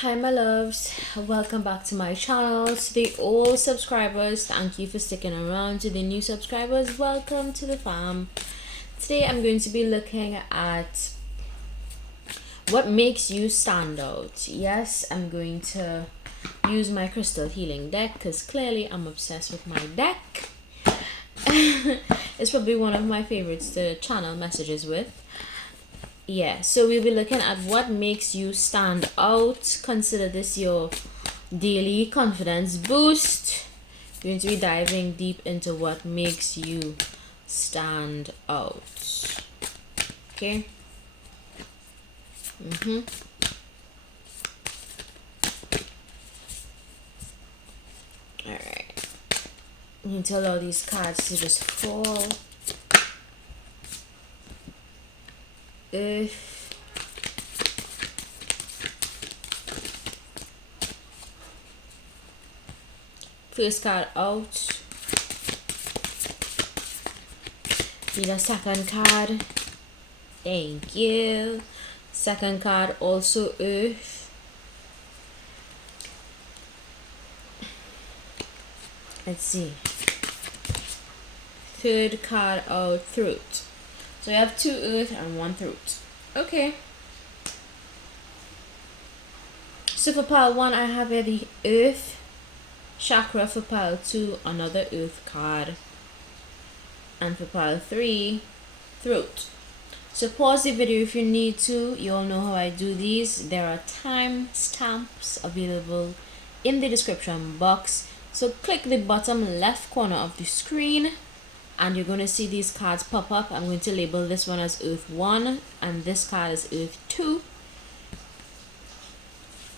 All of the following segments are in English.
Hi my loves, welcome back to my channel. To the old subscribers, thank you for sticking around. To the new subscribers, welcome to the fam. Today I'm going to be looking at what makes you stand out. Yes, I'm going to use my crystal healing deck because clearly I'm obsessed with my deck. It's probably one of my favorites to channel messages with. Yeah, so we'll be looking at what makes you stand out. Consider this your daily confidence boost. We're going to be diving deep into what makes you stand out. Okay. Alright. I'm going to allow these cards to just fall. First card out. Need a second card. Thank you. Second card also Earth. Let's see. Third card out, Throat. So you have 2 Earth and 1 Throat. Okay. So for pile 1, I have here the Earth chakra. For pile 2, another Earth card. And for pile 3, Throat. So pause the video if you need to. You all know how I do these. There are time stamps available in the description box. So click the bottom left corner of the screen and you're going to see these cards pop up. I'm going to label this one as Earth 1 and this card is Earth 2.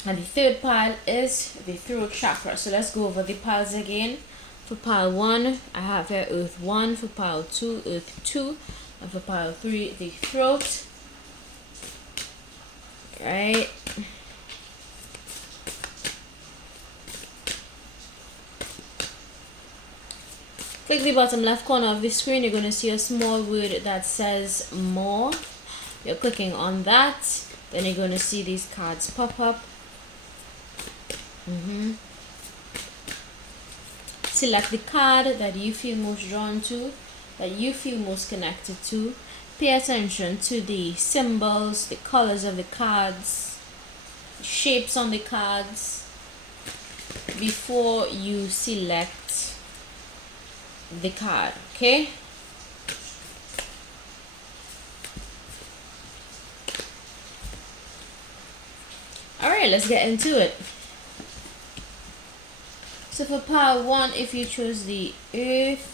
And the third pile is the Throat chakra. So let's go over the piles again. For pile 1, I have here Earth 1. For pile 2, Earth 2. And for pile 3, the Throat. Right. Click the bottom left corner of the screen. You're going to see a small word that says more. You're clicking on that. Then you're going to see these cards pop up. Select the card that you feel most drawn to, that you feel most connected to. Pay attention to the symbols, the colors of the cards, the shapes on the cards before you select the card. Okay. All right, let's get into it. So for pile 1, if you choose the Earth,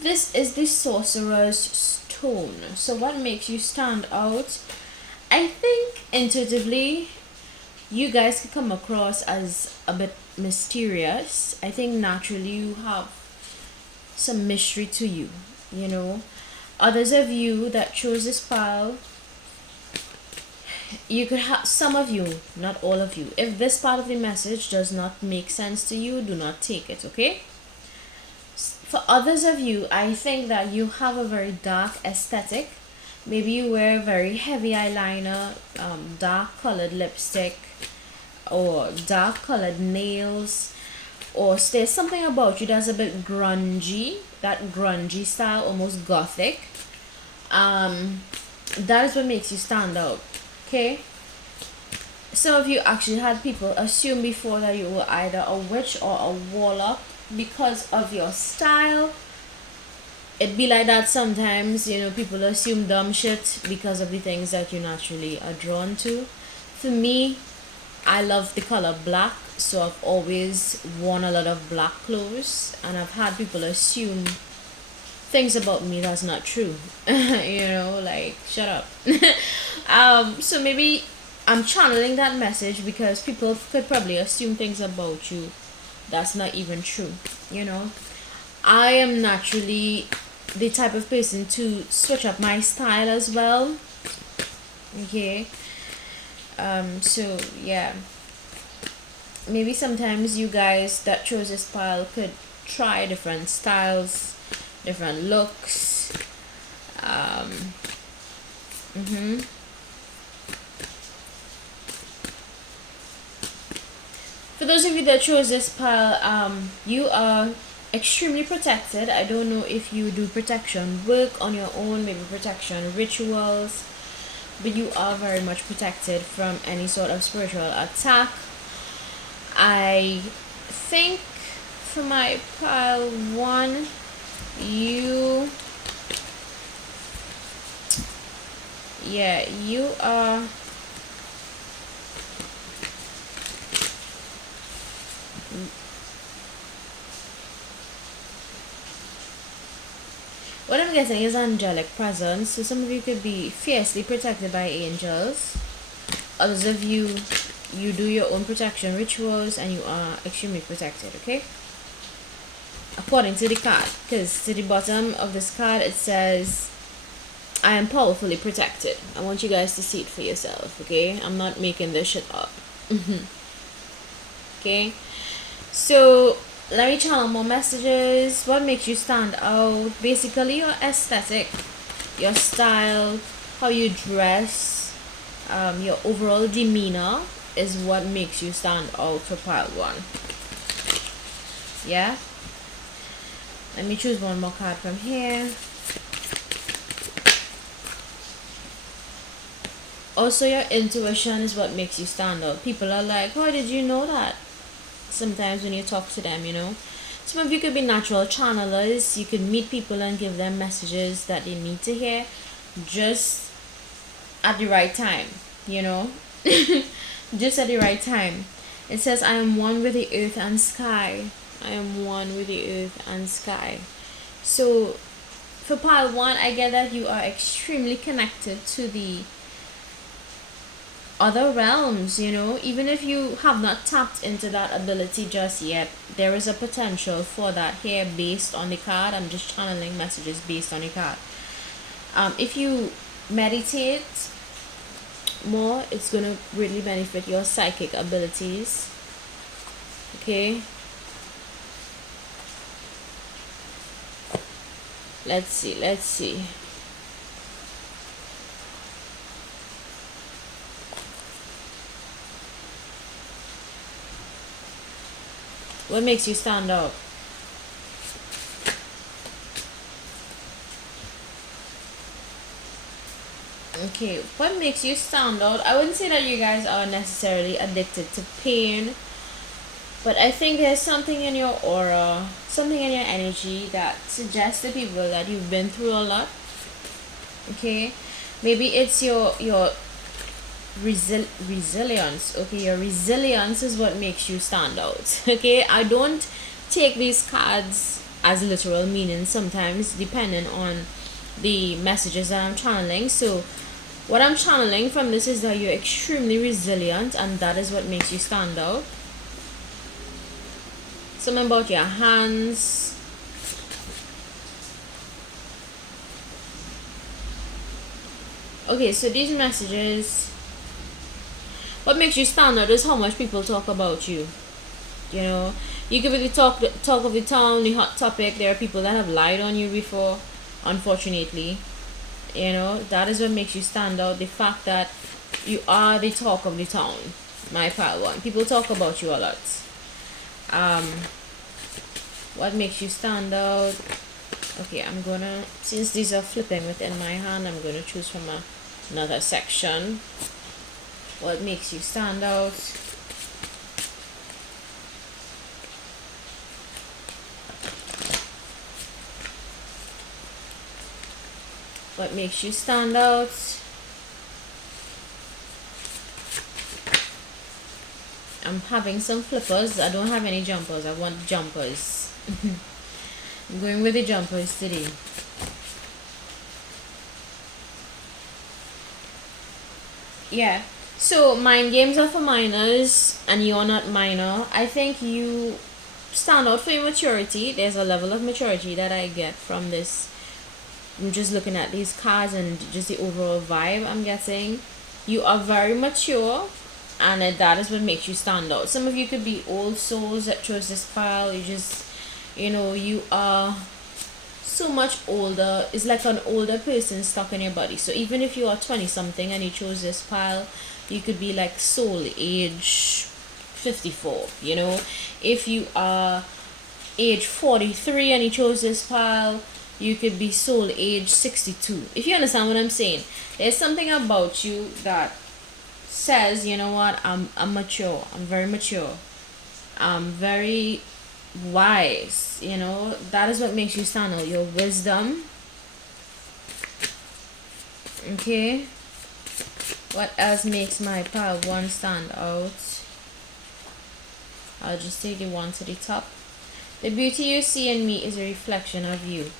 this is the Sorcerer's Stone. So what makes you stand out? I think intuitively you guys can come across as a bit mysterious. I think naturally you have some mystery to you, you know. Others of you that chose this pile, you could have, some of you, not all of you. If this part of the message does not make sense to you, do not take it, okay? For others of you, I think that you have a very dark aesthetic. Maybe you wear very heavy eyeliner, dark colored lipstick, or dark colored nails, or there's something about you that's a bit grungy, that grungy style, almost gothic. That is what makes you stand out. Okay, some of you actually had people assume before that you were either a witch or a warlock because of your style. It be like that sometimes, you know, people assume dumb shit because of the things that you naturally are drawn to. For me, I love the color black, so I've always worn a lot of black clothes, and I've had people assume things about me that's not true. You know, like, shut up. So maybe I'm channeling that message because people could probably assume things about you that's not even true, you know. I am naturally the type of person to switch up my style as well. Okay. So yeah, maybe sometimes you guys that chose this pile could try different styles, different looks. For those of you that chose this pile, you are extremely protected. I don't know if you do protection work on your own, maybe protection rituals, but you are very much protected from any sort of spiritual attack. I think for my pile 1, you are what I'm guessing is angelic presence. So some of you could be fiercely protected by angels. Others of you do your own protection rituals and you are extremely protected, okay? According to the card, because to the bottom of this card it says, I am powerfully protected. I want you guys to see it for yourself, okay? I'm not making this shit up. Okay? So, let me channel more messages. What makes you stand out? Basically, your aesthetic, your style, how you dress, your overall demeanor is what makes you stand out for pile 1. Yeah? Let me choose one more card from here. Also, your intuition is what makes you stand out. People are like, how did you know that? Sometimes when you talk to them, you know. Some of you could be natural channelers. You could meet people and give them messages that they need to hear just at the right time, you know. Just at the right time. It says, I am one with the earth and sky. I am one with the earth and sky. So, for pile 1, I get that you are extremely connected to the other realms, you know. Even if you have not tapped into that ability just yet, there is a potential for that here based on the card. I'm just channeling messages based on the card. If you meditate more, it's gonna really benefit your psychic abilities, okay? Let's see. What makes you stand out? Okay, what makes you stand out? I wouldn't say that you guys are necessarily addicted to pain, but I think there's something in your aura, something in your energy that suggests to people that you've been through a lot. Okay, maybe it's your resilience. Okay, your resilience is what makes you stand out. Okay, I don't take these cards as literal meaning sometimes, depending on the messages that I'm channeling. So what I'm channeling from this is that you're extremely resilient, and that is what makes you stand out. Something about your hands. Okay, so these messages, what makes you stand out is how much people talk about you. You know, you could be the talk of the town, the hot topic. There are people that have lied on you before, unfortunately. You know, that is what makes you stand out. The fact that you are the talk of the town. My pile 1. People talk about you a lot. What makes you stand out? Okay, I'm gonna, since these are flipping within my hand, I'm gonna choose from another section. What makes you stand out? What makes you stand out? I'm having some flippers. I don't have any jumpers. I want jumpers. I'm going with the jumpers today. Yeah. So, mind games are for minors, and you're not minor. I think you stand out for your maturity. There's a level of maturity that I get from this. I'm just looking at these cards and just the overall vibe I'm getting. You are very mature, and that is what makes you stand out. Some of you could be old souls that chose this pile. You just, you know, you are so much older. It's like an older person stuck in your body. So even if you are 20 something and you chose this pile, you could be like soul age 54. You know, if you are age 43 and you chose this pile, you could be soul age 62. If you understand what I'm saying, there's something about you that says, you know what, I'm mature, I'm very mature, I'm very wise. You know, that is what makes you stand out, your wisdom. Okay, what else makes my pile 1 stand out? I'll just take the 1 to the top. The beauty you see in me is a reflection of you.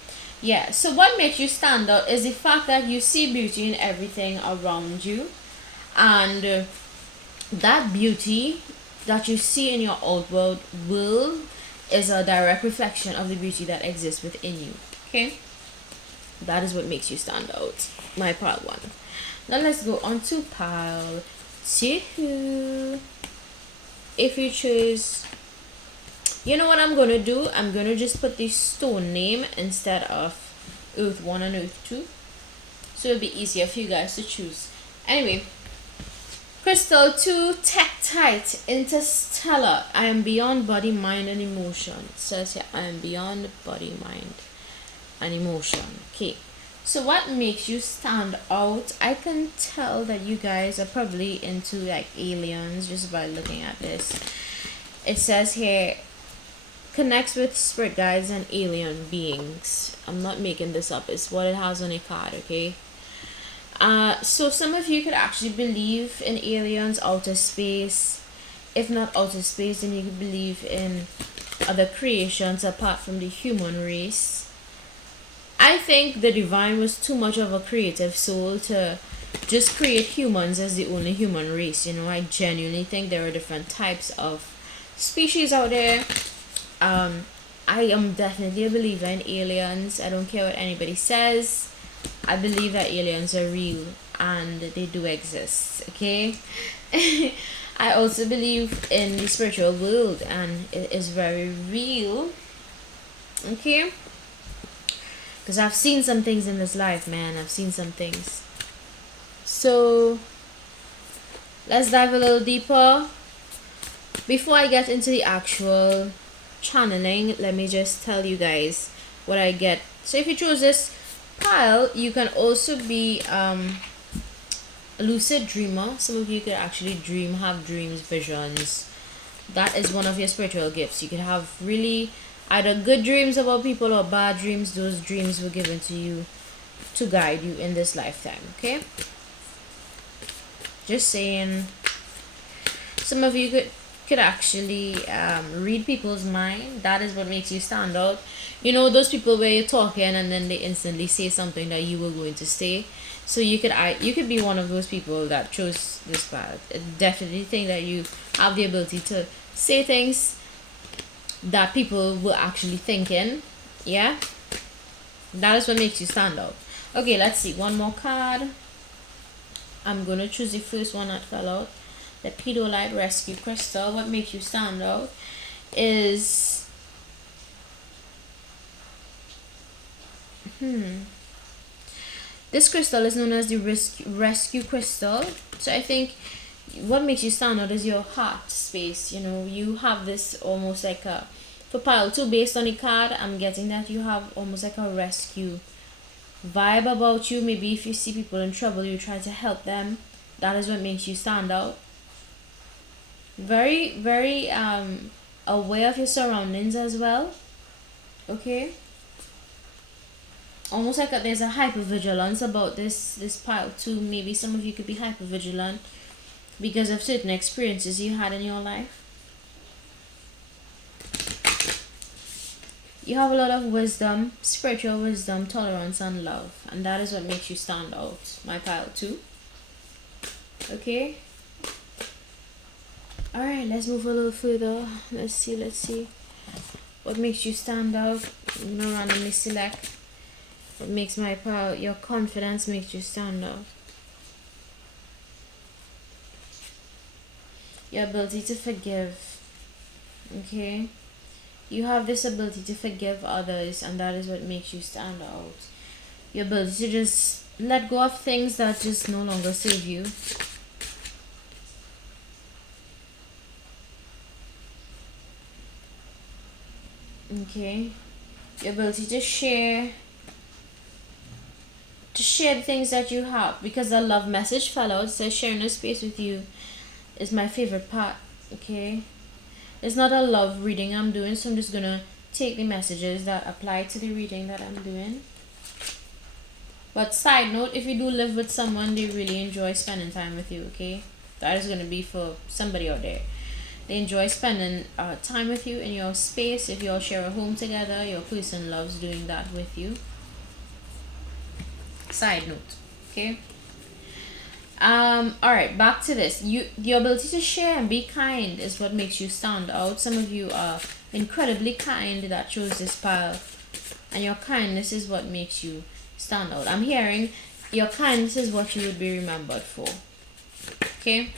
Yeah, so what makes you stand out is the fact that you see beauty in everything around you, and that beauty that you see in your outward world is a direct reflection of the beauty that exists within you. Okay, that is what makes you stand out, my pile 1. Now let's go on to pile 2. If you choose, you know what I'm gonna do, I'm gonna just put the stone name instead of Earth 1 and Earth 2, so it'll be easier for you guys to choose. Anyway, Crystal 2, Tektite, Interstellar. I am beyond body, mind, and emotion. It says here, I am beyond body, mind, and emotion. Okay, so what makes you stand out? I can tell that you guys are probably into like aliens just by looking at this. It says here, connects with spirit guides and alien beings. I'm not making this up, it's what it has on a card. Okay, so some of you could actually believe in aliens, outer space. If not outer space, then you could believe in other creations apart from the human race. I think the divine was too much of a creative soul to just create humans as the only human race. You know, I genuinely think there are different types of species out there. I am definitely a believer in aliens. I don't care what anybody says. I believe that aliens are real and they do exist. Okay. I also believe in the spiritual world and it is very real. Okay, because I've seen some things in this life, man. I've seen some things. So let's dive a little deeper. Before I get into the actual channeling, let me just tell you guys what I get. So if you choose this pile, you can also be a lucid dreamer. Some of you could actually dream, have dreams, visions. That is one of your spiritual gifts. You could have really either good dreams about people or bad dreams. Those dreams were given to you to guide you in this lifetime. Okay, just saying. Some of you could actually read people's mind. That is what makes you stand out. You know, those people where you're talking and then they instantly say something that you were going to say. So you could be one of those people that chose this path. I definitely think that you have the ability to say things that people were actually thinking. Yeah, that is what makes you stand out. Okay, let's see one more card. I'm gonna choose the first one that fell out, the Pedolite Rescue Crystal. What makes you stand out is this crystal is known as the rescue crystal. So I think what makes you stand out is your heart space. You know, you have this almost like a, for pile 2, based on the card, I'm getting that you have almost like a rescue vibe about you. Maybe if you see people in trouble, you try to help them. That is what makes you stand out. Very, very aware of your surroundings as well. Okay, almost like there's a hypervigilance about this pile 2. Maybe some of you could be hypervigilant because of certain experiences you had in your life. You have a lot of wisdom, spiritual wisdom, tolerance, and love, and that is what makes you stand out, my pile 2. Okay, all right, let's move a little further. Let's see what makes you stand out. I'm gonna randomly select what makes my pile. Your confidence makes you stand out. Your ability to forgive. Okay, you have this ability to forgive others, and that is what makes you stand out. Your ability to just let go of things that just no longer serve you. Okay, your ability to share the things that you have, because the love message fell out. Says sharing a space with you is my favorite part. Okay, it's not a love reading I'm doing, so I'm just gonna take the messages that apply to the reading that I'm doing. But side note, if you do live with someone, they really enjoy spending time with you. Okay, that is gonna be for somebody out there. They enjoy spending time with you in your space. If you all share a home together, your person loves doing that with you. Side note. Okay, all right, back to this. Your ability to share and be kind is what makes you stand out. Some of you are incredibly kind. That shows this pile, and your kindness is what makes you stand out. I'm hearing your kindness is what you would be remembered for. Okay,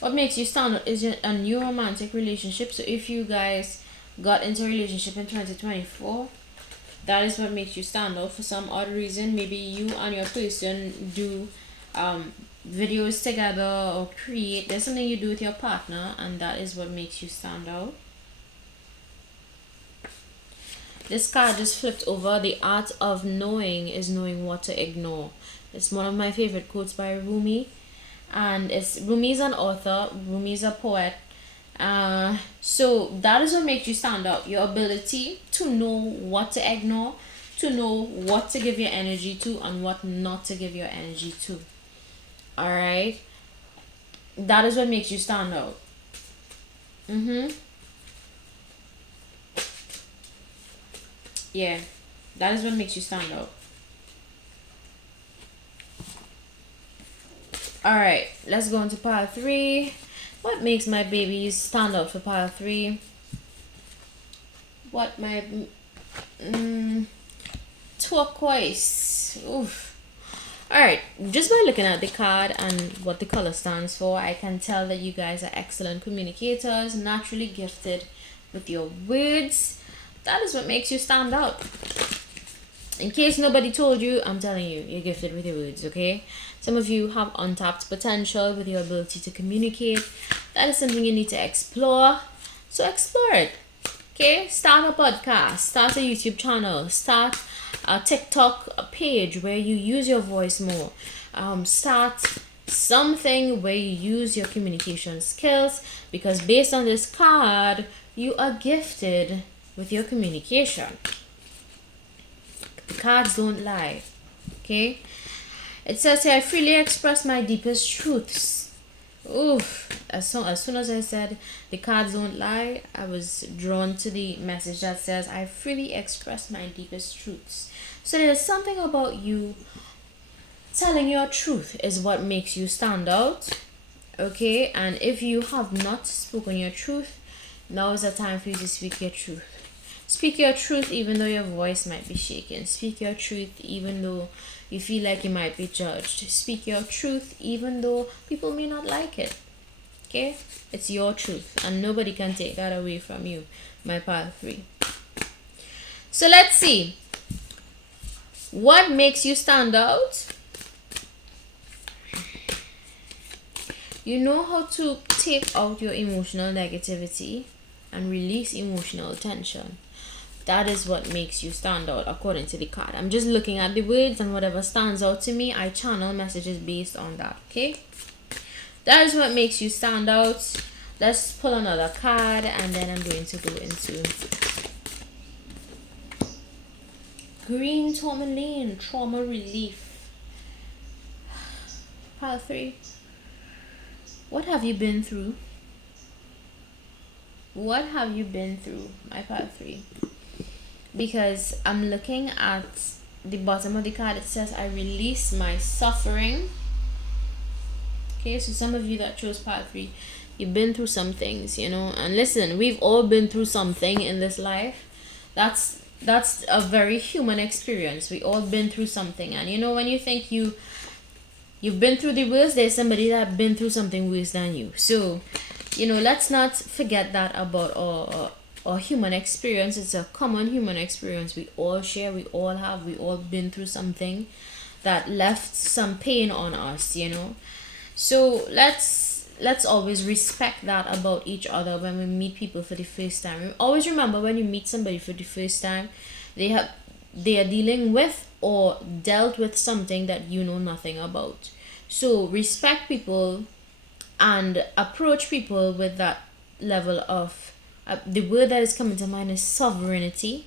what makes you stand out is a new romantic relationship. So if you guys got into a relationship in 2024, that is what makes you stand out. For some odd reason, maybe you and your person do videos together or create. There's something you do with your partner, and that is what makes you stand out. This card just flipped over. The art of knowing is knowing what to ignore. It's one of my favorite quotes by Rumi, and Rumi's an author. Rumi's a poet. So that is what makes you stand out. Your ability to know what to ignore, to know what to give your energy to and what not to give your energy to. All right, that is what makes you stand out. Yeah, that is what makes you stand out. All right, let's go into pile 3. What makes my babies stand out for pile 3? What my turquoise. Oof. Alright, just by looking at the card and what the color stands for, I can tell that you guys are excellent communicators, naturally gifted with your words. That is what makes you stand out. In case nobody told you, I'm telling you, you're gifted with your words, okay? Some of you have untapped potential with your ability to communicate. That is something you need to explore. So explore it, okay? Start a podcast, start a YouTube channel, start a TikTok page where you use your voice more. Start something where you use your communication skills, because based on this card, you are gifted with your communication. The cards don't lie, okay? It says here, I freely express my deepest truths. Oof. As soon as I said the cards don't lie, I was drawn to the message that says, I freely express my deepest truths. So there's something about you telling your truth is what makes you stand out, okay? And if you have not spoken your truth, now is the time for you to speak your truth. Speak your truth even though your voice might be shaken. Speak your truth even though you feel like you might be judged. Speak your truth even though people may not like it. Okay? It's your truth and nobody can take that away from you, my pile 3. So let's see. What makes you stand out? You know how to take out your emotional negativity and release emotional tension. That is what makes you stand out according to the card. I'm just looking at the words, and whatever stands out to me, I channel messages based on that, okay? That is what makes you stand out. Let's pull another card, and then I'm going to go into green tourmaline, trauma relief. Pile 3. What have you been through? What have you been through, my pile 3? Because I'm looking at the bottom of the card. It says, I release my suffering. Okay, so some of you that chose pile 3, you've been through some things, you know. And listen, we've all been through something in this life. That's a very human experience. We all been through something. And you know, when you think you've been through the worst, there's somebody that been through something worse than you. So, you know, let's not forget that about our human experience. It's a common human experience. We all share, we all have, we all been through something that left some pain on us, you know. So let's let's always respect that about each other when we meet people for the first time. Always remember, when you meet somebody for the first time, they are dealing with or dealt with something that you know nothing about. So respect people and approach people with that level of the word that is coming to mind is sovereignty.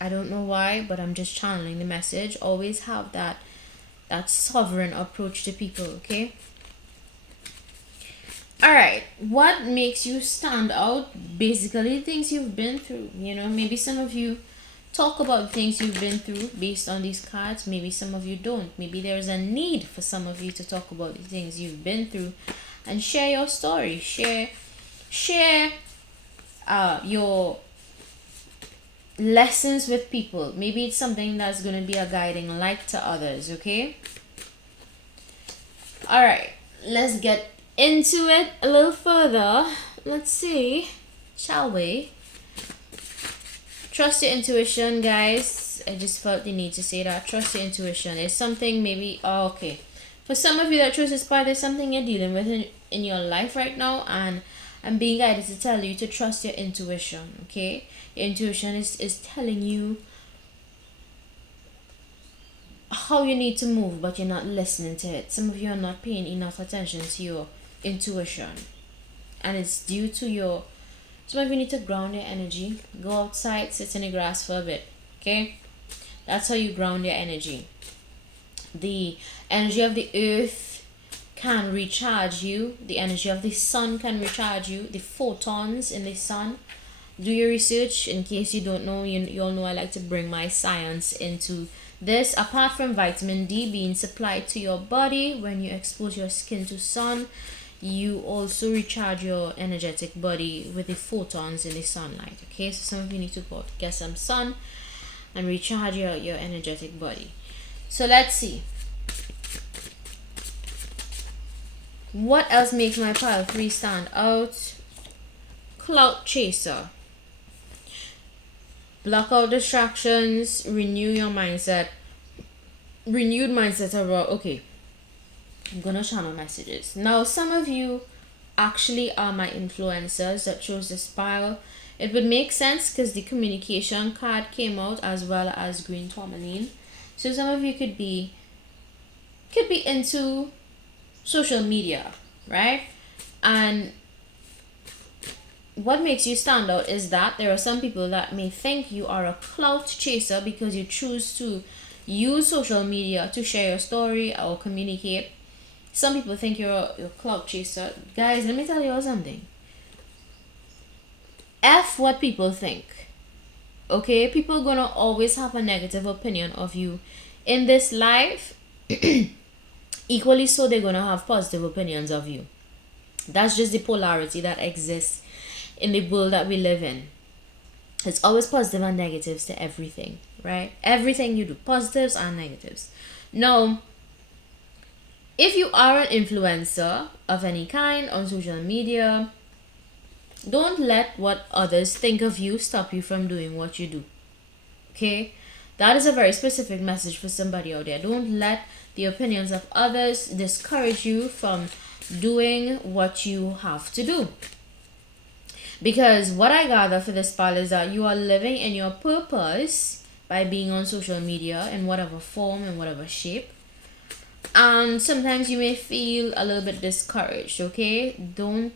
I don't know why, but I'm just channeling the message. Always have that sovereign approach to people, okay? All right, what makes you stand out? Basically, things you've been through. You know, maybe some of you talk about things you've been through based on these cards. Maybe some of you don't. Maybe there's a need for some of you to talk about the things you've been through and share your story. Share your lessons with people. Maybe it's something that's going to be a guiding light to others, okay? All right, let's get into it a little further. Let's see, shall we? Trust your intuition, guys. I just felt the need to say that. Trust your intuition. There's something maybe, okay. For some of you that chose this part, there's something you're dealing with in your life right now, and I'm being guided to tell you to trust your intuition, okay? Your intuition is telling you how you need to move, but you're not listening to it. Some of you are not paying enough attention to your intuition, and it's due to some of you need to ground your energy. Go outside, sit in the grass for a bit, okay? That's how you ground your energy. The energy of the earth can recharge you. The energy of the sun can recharge you. The photons in the sun. Do your research. In case you don't know, you all know I like to bring my science into this. Apart from vitamin D being supplied to your body when you expose your skin to sun, you also recharge your energetic body with the photons in the sunlight, okay? So some of you need to go get some sun and recharge your energetic body. So let's see. What else makes my pile 3 stand out? Clout chaser. Block out distractions, renew your mindset. Renewed mindset about, okay, I'm gonna channel messages. Now, some of you actually are my influencers that chose this pile. It would make sense because the communication card came out as well as green tourmaline. So some of you could be into social media, right? And what makes you stand out is that there are some people that may think you are a clout chaser because you choose to use social media to share your story or communicate. Some people think you're a clout chaser. Guys, let me tell you something. F what people think. Okay? People are gonna always have a negative opinion of you in this life. Equally so, they're gonna have positive opinions of you. That's just the polarity that exists in the world that we live in. It's always positive and negatives to everything, right? Everything you do, positives and negatives. Now, if you are an influencer of any kind on social media, don't let what others think of you stop you from doing what you do, okay? That is a very specific message for somebody out there. Don't let the opinions of others discourage you from doing what you have to do. Because what I gather for this part is that you are living in your purpose by being on social media in whatever form, in whatever shape. And sometimes you may feel a little bit discouraged, okay? Don't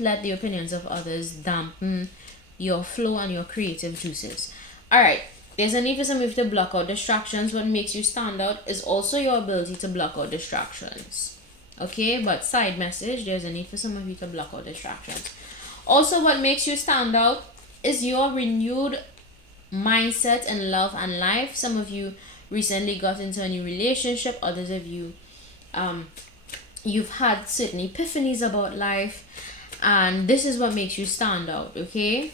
let the opinions of others dampen your flow and your creative juices. All right, there's a need for some of you to block out distractions. What makes you stand out is also your ability to block out distractions. Okay, but side message, there's a need for some of you to block out distractions. Also, what makes you stand out is your renewed mindset in love and life. Some of you recently got into a new relationship. Others of you, you've had certain epiphanies about life. And this is what makes you stand out, okay?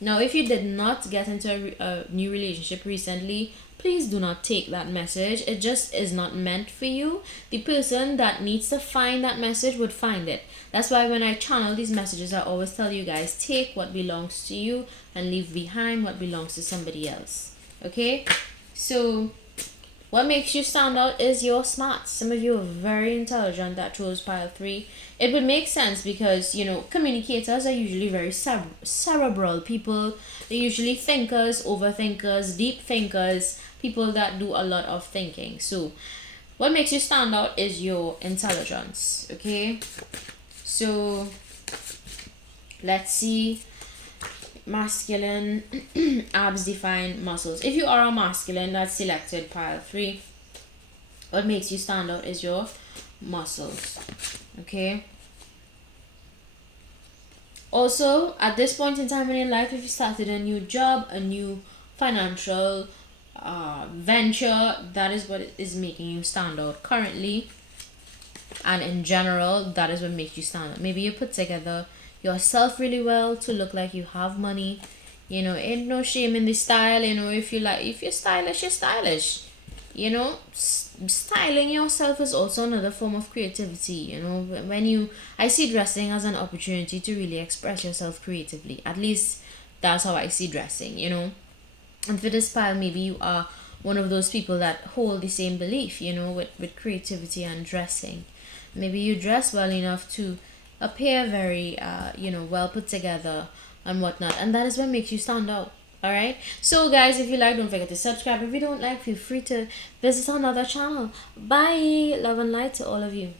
Now, if you did not get into a new relationship recently, please do not take that message. It just is not meant for you. The person that needs to find that message would find it. That's why when I channel these messages, I always tell you guys, take what belongs to you and leave behind what belongs to somebody else. Okay? So, What makes you stand out is your smarts. Some of you are very intelligent. That chose pile 3. It would make sense because, you know, communicators are usually very cerebral people. They're usually thinkers, overthinkers, deep thinkers, people that do a lot of thinking. So what makes you stand out is your intelligence, okay? So let's see. Masculine, abs define muscles. If you are a masculine, that's selected pile 3. What makes you stand out is your muscles, okay? Also, at this point in time in your life, if you started a new job, a new financial venture, that is what is making you stand out currently. And in general, that is what makes you stand out. Maybe you put together yourself really well to look like you have money. You know, ain't no shame in the style. You know, if you're stylish, you're stylish. You know, styling yourself is also another form of creativity. You know, I see dressing as an opportunity to really express yourself creatively. At least that's how I see dressing, you know. And for this pile, maybe you are one of those people that hold the same belief, you know, with creativity and dressing. Maybe you dress well enough to appear very you know, well put together and whatnot, and that is what makes you stand out. All right, so guys, if you like, don't forget to subscribe. If you don't like, feel free to visit another channel. Bye. Love and light to all of you.